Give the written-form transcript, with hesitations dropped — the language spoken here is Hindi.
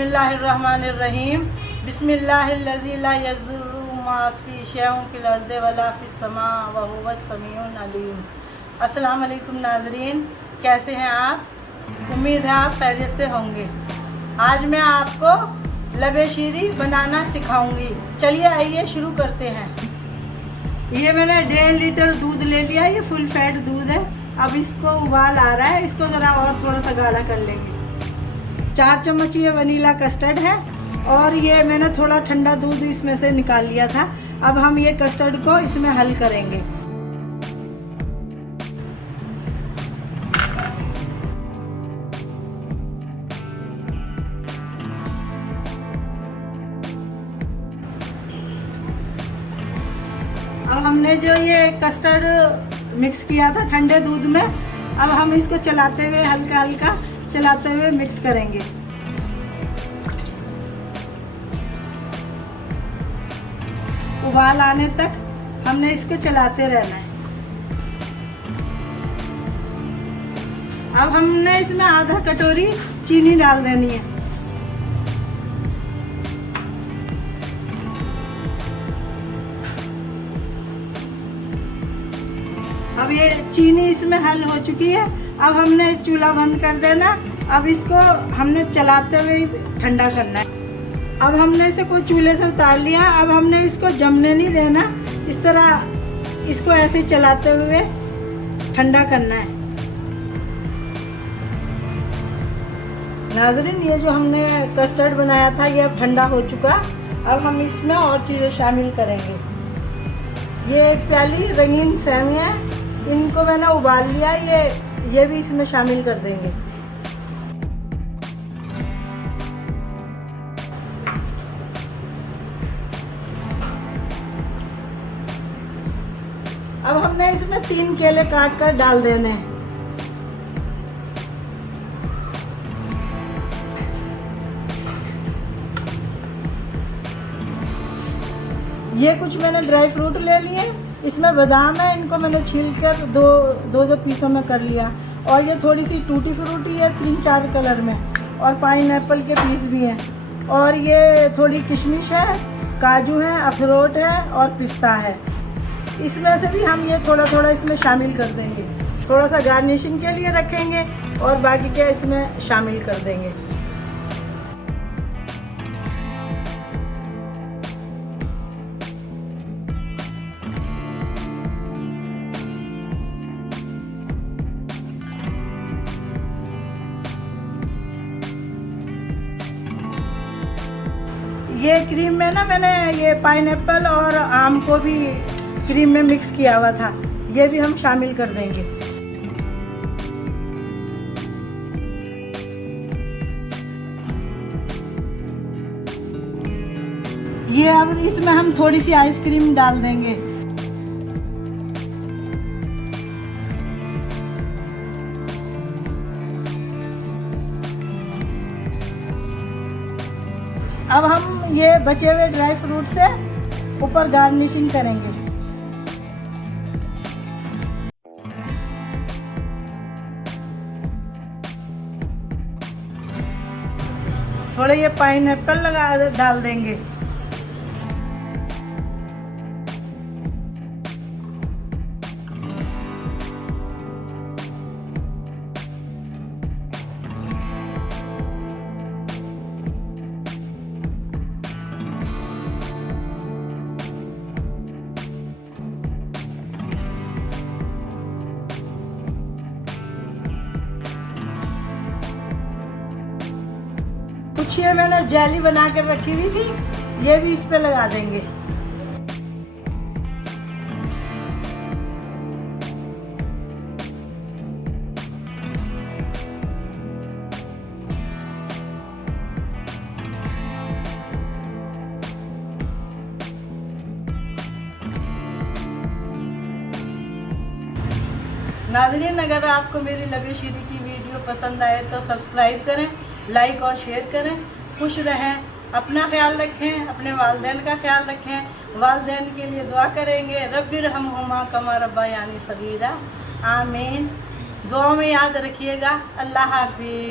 बिस्मिल्लाहिर्रहमानिर्रहीम। बिस्मिल्लाहिल्लज़ी ला यज़ुर्रु मास्फी शैउन फिल अर्दि वला फिस समा व हुवस समीउन अलीम। अस्सलाम वालेकुम नाज़रीन, कैसे हैं आप? उम्मीद है आप खैरियत से होंगे। आज मैं आपको लबे शीरी बनाना सिखाऊंगी। चलिए आइए शुरू करते हैं। ये मैंने 1.5 लीटर दूध ले लिया, ये फुल फैट दूध है। अब इसको उबाल आ रहा है, इसको ज़रा और थोड़ा सा गाढ़ा कर लेंगे। 4 चम्मच ये वनीला कस्टर्ड है और ये मैंने थोड़ा ठंडा दूध इसमें से निकाल लिया था। अब हम ये कस्टर्ड को इसमें हल करेंगे। अब हमने जो ये कस्टर्ड मिक्स किया था ठंडे दूध में, अब हम इसको चलाते हुए हल्का हल्का चलाते हुए मिक्स करेंगे। उबाल आने तक हमने इसको चलाते रहना है। अब हमने इसमें आधा कटोरी चीनी डाल देनी है। अब ये चीनी इसमें हल हो चुकी है। अब हमने चूल्हा बंद कर देना। अब इसको हमने चलाते हुए ठंडा करना है। अब हमने इसे कोई चूल्हे से उतार लिया। अब हमने इसको जमने नहीं देना, इस तरह इसको ऐसे ही चलाते हुए ठंडा करना है। नाज़रीन, ये जो हमने कस्टर्ड बनाया था ये अब ठंडा हो चुका। अब हम इसमें और चीज़ें शामिल करेंगे। ये एक प्याली रंगीन सेवइयां है, इनको मैंने उबाल लिया, ये भी इसमें शामिल कर देंगे। अब हमने इसमें 3 केले काट कर डाल देने हैं। ये कुछ मैंने ड्राई फ्रूट ले लिए। इसमें बादाम है, इनको मैंने छील कर दो पीसों में कर लिया। और ये थोड़ी सी टूटी फ्रूटी है 3-4 कलर में, और पाइनएप्पल के पीस भी हैं। और ये थोड़ी किशमिश है, काजू है, अखरोट है और पिस्ता है। इसमें से भी हम ये थोड़ा थोड़ा इसमें शामिल कर देंगे। थोड़ा सा गार्निशिंग के लिए रखेंगे और बाकी के इसमें शामिल कर देंगे। ये क्रीम में ना मैंने ये पाइनएप्पल और आम को भी क्रीम में मिक्स किया हुआ था, ये भी हम शामिल कर देंगे। ये अब इसमें हम थोड़ी सी आइसक्रीम डाल देंगे। अब हम ये बचे हुए ड्राई फ्रूट से ऊपर गार्निशिंग करेंगे। थोड़े ये पाइनएप्पल डाल देंगे। कुछ ये मैंने जेली बना कर रखी हुई थी, ये भी इस पे लगा देंगे। नाज़रीन, अगर आपको मेरी लबे शीरी की वीडियो पसंद आए तो सब्सक्राइब करें, लाइक और शेयर करें। खुश रहें, अपना ख्याल रखें, अपने वालिदैन का ख्याल रखें। वालिदैन के लिए दुआ करेंगे, रब्बिरहम्हुमा कमा रब्बयानी सगीरा। आमीन। दुआ में याद रखिएगा। अल्लाह हाफिज़।